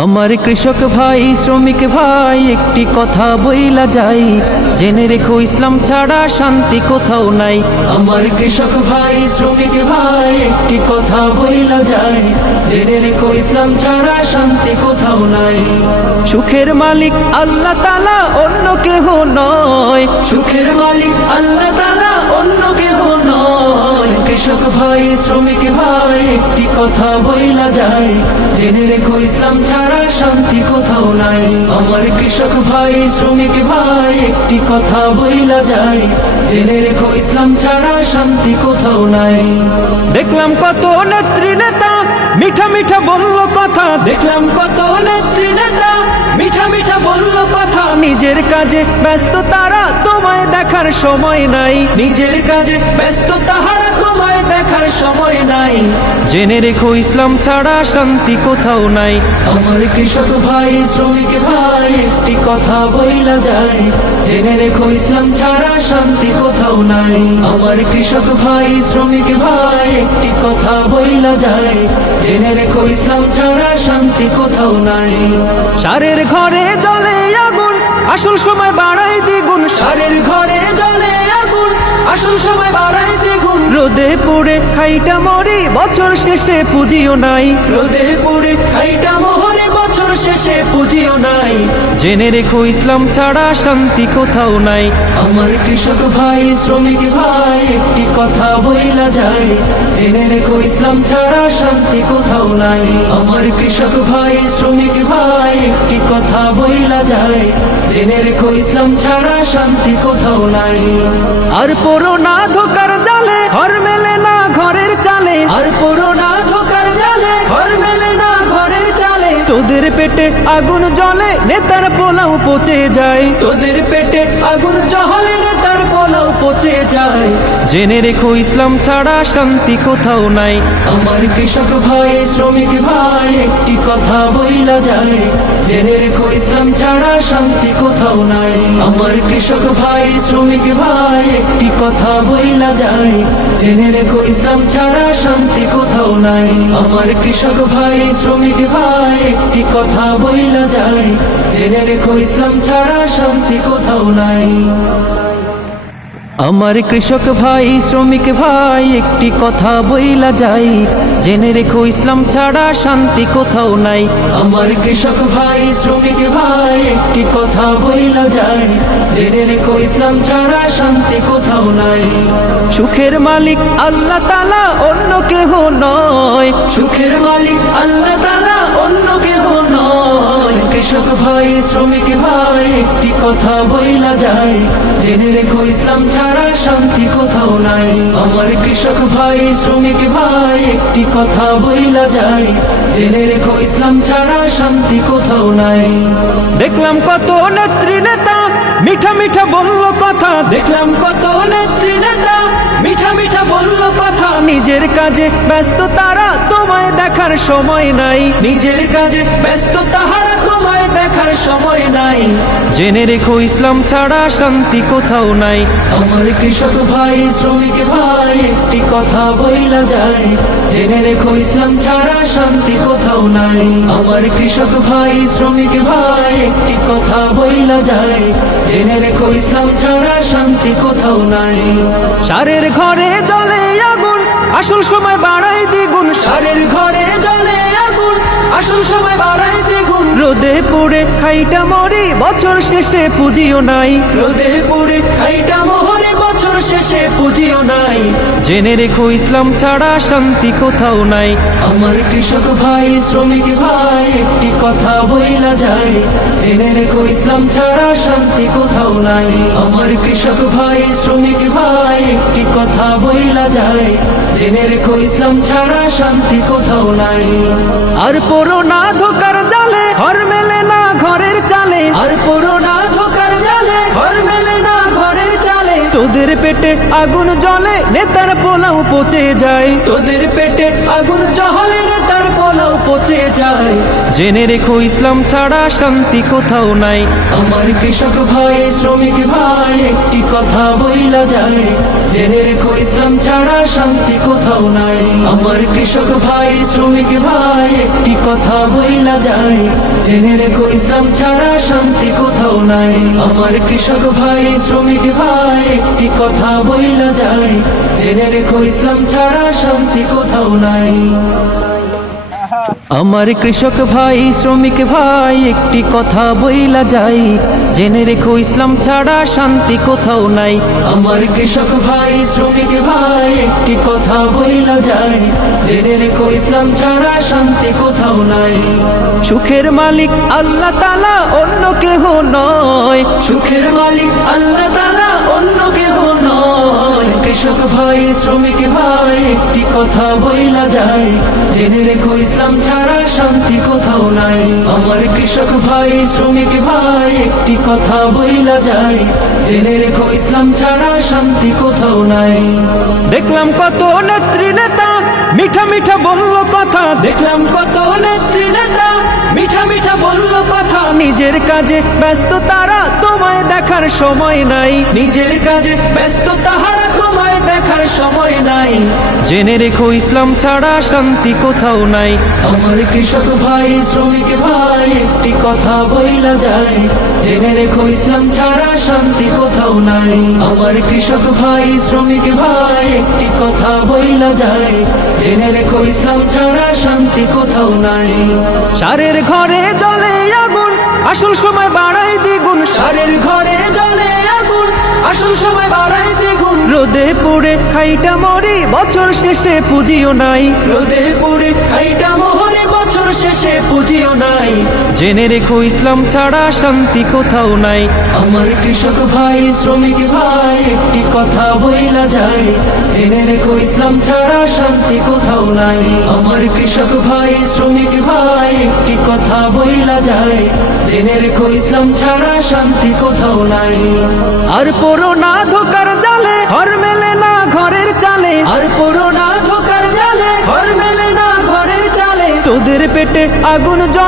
আমার কৃষক ভাই শ্রমিক ভাই একটি কথা বইলা যাই, জেনে রেখো ইসলাম ছাড়া শান্তি কোথাও নাই। আমার কৃষক ভাই শ্রমিক ভাই একটি কথা বইলা যায়, জেনে রেখো ইসলাম ছাড়া শান্তি কোথাও নাই। সুখের মালিক আল্লাহ তাআলা অন্য কেহ নয়, সুখের মালিক আল্লাহ তাআলা অন্য কেহ নয়। কৃষক ভাই শ্রমিক ভাই একটি কথা বইলা যায়, জেনে রেখো ইসলাম ছাড়া শান্তি কোথাও নাই। আমার কৃষক ভাই শ্রমিক ভাই একটি কথা বইলা যায়, জেনে রেখো ইসলাম ছাড়া শান্তি কোথাও নাই। দেখলাম কত নেত্রী নেতা মিঠা মিঠা বলল কথা, দেখলাম কত নেত্রী নেতা মিঠা মিঠা বলল কথা। নিজের কাজে ব্যস্ত তারা, তোমায় দেখার সময় নাই। নিজের কাজে ব্যস্ত তাহারা, তোমায় দেখার সময় নাই। জেনে রেখো ইসলাম ছাড়া শান্তি কোথাও নাই। আমার কৃষক ভাই শ্রমিক ভাই একটি কথা বইলা যায়, জেনে রেখো ইসলাম ছাড়া শান্তি কোথাও নাই। আমার কৃষক ভাই শ্রমিক ভাই একটি কথা বইলা যায়, জেনে রেখো ইসলাম ছাড়া শান্তি কোথাও নাই। সারের ঘরে জ্বলে আগুন, আসল সময় বাড়াই দ্বিগুণ। সারের ঘরে জ্বলে আগুন, আসল সময় বাড়াই দ্বিগুণ। রোদে পুড়ে খাইটা মরি, বছর শেষে পুঁজিও নাই। রোদে পুড়ে খাইটা মরি, বছর শেষে পুঁজিও নাই। জেনে রেখো ইসলাম ছাড়া শান্তি কোথাও নাই। আমার কৃষক ভাই শ্রমিক ভাই একটি কথা বইলা যায়, জেনে রেখো ইসলাম ছাড়া শান্তি কোথাও নাই। আমার কৃষক ভাই শ্রমিক ভাই একটি কথা বইলা যায়, জেনে রেখো ইসলাম ছাড়া শান্তি কোথাও নাই। আর পড়ো না ধোকার জালে, ঘর মেলে না ঘরের চালে। আর পড়ো না ধোকার জালে, ঘর মেলে না ঘরের চালে। তোদের পেটে আগুন জ্বলে, নেতার পোলাও পচে যায়। তোদের পেটে আগুন জ্বলে, নেতার পোলাও পচে যায়। জেনে রেখো ইসলাম ছাড়া শান্তি কোথাও নাই। আমার কৃষক ভাই শ্রমিক ভাই একটি কথা বইলা যায়, জেনে রেখো ইসলাম ছাড়া শান্তি কোথাও নাই। আমার কৃষক ভাই শ্রমিক ভাই একটি কথা বইলা যায়, জেনে রেখো ইসলাম ছাড়া শান্তি কোথাও নাই। আমার কৃষক ভাই শ্রমিক ভাই একটি কথা বইলা যায়, জেনে রেখো ইসলাম ছাড়া শান্তি কোথাও নাই। আমার কৃষক ভাই শ্রমিক ভাই একটি কথা বইলা যাই, জেনে রেখো ইসলাম ছাড়া শান্তি কোথাও নাই। আমার কৃষক ভাই শ্রমিক ভাই একটি কথা বইলা যায়, জেনে রেখো ইসলাম ছাড়া শান্তি কোথাও নাই। সুখের মালিক আল্লাহ তাআলা অন্য কেহ নয়, সুখের মালিক আল্লাহ তাআলা অন্য কেহ নয়। কৃষক ভাই শ্রমিক ভাই একটি কথা বইলা যায়, জেনে রেখো ইসলাম ছাড়া শান্তি কোথাও নাই। আমার কৃষক ভাই শ্রমিক ভাই একটি কথা বইলা যায়, জেনে রেখো ইসলাম ছাড়া শান্তি কোথাও নাই। দেখলাম কত নেত্রী নেতা মিঠা মিঠা বলল কথা, দেখলাম কত নেত্রী নেতা মিঠা মিঠা বলল কথা। নিজের কাজে ব্যস্ত তারা, তোমায় দেখার সময় নাই। নিজের কাজে ব্যস্ত তাহারা, তোমায় দেখার সময় নাই। জেনে রেখো ইসলাম ছাড়া শান্তি কোথাও নাই। আমার কৃষক ভাই শ্রমিক ভাই একটি কথা বইলা যায়, জেনে রেখো ইসলাম ছাড়া শান্তি কোথাও নাই। আমার কৃষক ভাই শ্রমিক ভাই একটি কথা বইলা যায়, জেনে রেখো ইসলাম ছাড়া শান্তি কোথাও নাই। সারের ঘরে জ্বলে আগুন, আসল সময় বাড়াই দ্বিগুণ। সারের ঘরে জ্বলে আগুন, আসল সময় বাড়াই দ্বিগুণ। রোদে পুড়ে খাইটা মরি, বছর শেষে পুঁজিও নাই। রোদে পুড়ে খাইটা মরি, বছর শেষে পুঁজিও নাই। জেনে রেখো ইসলাম ছাড়া শান্তি কোথাও নাই। আমার কৃষক ভাই শ্রমিক ভাই একটি কথা বইলা যায়, জেনে রেখো ইসলাম ছাড়া শান্তি কোথাও নাই। আমার কৃষক ভাই শ্রমিক ভাই একটি কথা বইলা যায়, জেনে রেখো ইসলাম ছাড়া শান্তি কোথাও নাই। আর পড়ো না ধোকার জালে, ঘর মেলে না ঘরের চালে। আর পড়ো না ধোকার জালে, ঘর মেলে না ঘরের চালে। তোদের পেটে আগুন জ্বলে, নেতার পোলাও পচে যায়। তোদের পেটে আগুন জ্বলে, নেতার পোলাও পচে যায়। জেনে রেখো ইসলাম ছাড়া শান্তি কোথাও নাই। আমার কৃষক ভাই শ্রমিক ভাই একটি কথা বইলা যায়, জেনে রেখো ইসলাম ছাড়া শান্তি কোথাও নাই। আমার কৃষক ভাই শ্রমিক ভাই একটি কথা বইলা যায়, জেনে রেখো ইসলাম ছাড়া শান্তি কোথাও নাই। আমার কৃষক ভাই শ্রমিক ভাই একটি কথা বইলা যায়, জেনে রেখো ইসলাম ছাড়া শান্তি কোথাও নাই। আমার কৃষক ভাই শ্রমিক ভাই একটি কথা বইলা যায়, জেনে রেখো ইসলাম ছাড়া শান্তি কোথাও নাই। আমার কৃষক ভাই শ্রমিক ভাই একটি কথা বইলা যায়, জেনে রেখো ইসলাম ছাড়া শান্তি কোথাও নাই। সুখের মালিক আল্লাহ তাআলা অন্য কেহ নয়, সুখের মালিক আল্লাহ তাআলা অন্য কেহ নয়। কৃষক ভাই শ্রমিক ভাই একটি কথা বইলা যায়, জেনে রেখো ইসলাম ছাড়া শান্তি কোথাও নাই। আমার কৃষক ভাই শ্রমিক ভাই একটি কথা বইলা যায়, জেনে রেখো ইসলাম ছাড়া শান্তি কোথাও নাই। দেখলাম কত নেত্রী নেতা মিঠা মিঠা বলল কথা, দেখলাম কত নেত্রী নেতা মিঠা মিঠা বলল কথা। নিজের কাজে ব্যস্ত তারা, তোমায় দেখার সময় নাই। নিজের কাজে ব্যস্ত তাহারা, তোমায় দেখার সময় নাই। জেনে রেখো ইসলাম ছাড়া শান্তি কোথাও নাই। আমার কৃষক ভাই শ্রমিক ভাই একটি কথা বইলা যায়, জেনে রেখো ইসলাম ছাড়া শান্তি কোথাও নাই। আমার কৃষক ভাই শ্রমিক ভাই একটি কথা বইলা যায়, জেনে রেখো ইসলাম ছাড়া শান্তি কোথাও নাই। সারের ঘরে জ্বলে আগুন, আসল সময় বাড়াই দ্বিগুণ। সারের ঘরে জ্বলে আগুন, আসল সময় বাড়াই দ্বিগুণ। রোদে পুড়ে খাইটা মরি, বছর শেষে পুঁজিও নাই। রোদে পুড়ে খাইটা মরি, বছর শেষে পুঁজিও নাই। জেনে রেখো ইসলাম ছাড়া শান্তি কোথাও নাই। আমার কৃষক ভাই শ্রমিক ভাই একটি কথা বইলা যায়, জেনে রেখো ইসলাম ছাড়া শান্তি কোথাও নাই। আমার কৃষক ভাই শ্রমিক ভাই একটি কথা বইলা যায়, জেনে রেখো ইসলাম ছাড়া শান্তি কোথাও নাই। আর পড়ো না ধোকার জালে, ঘর মেলে না ঘরের চালে। আর পড়ো না ধোকার জালে, ঘর মেলে না ঘরের চালে। তোদের পেটে আগুন জ্বলে,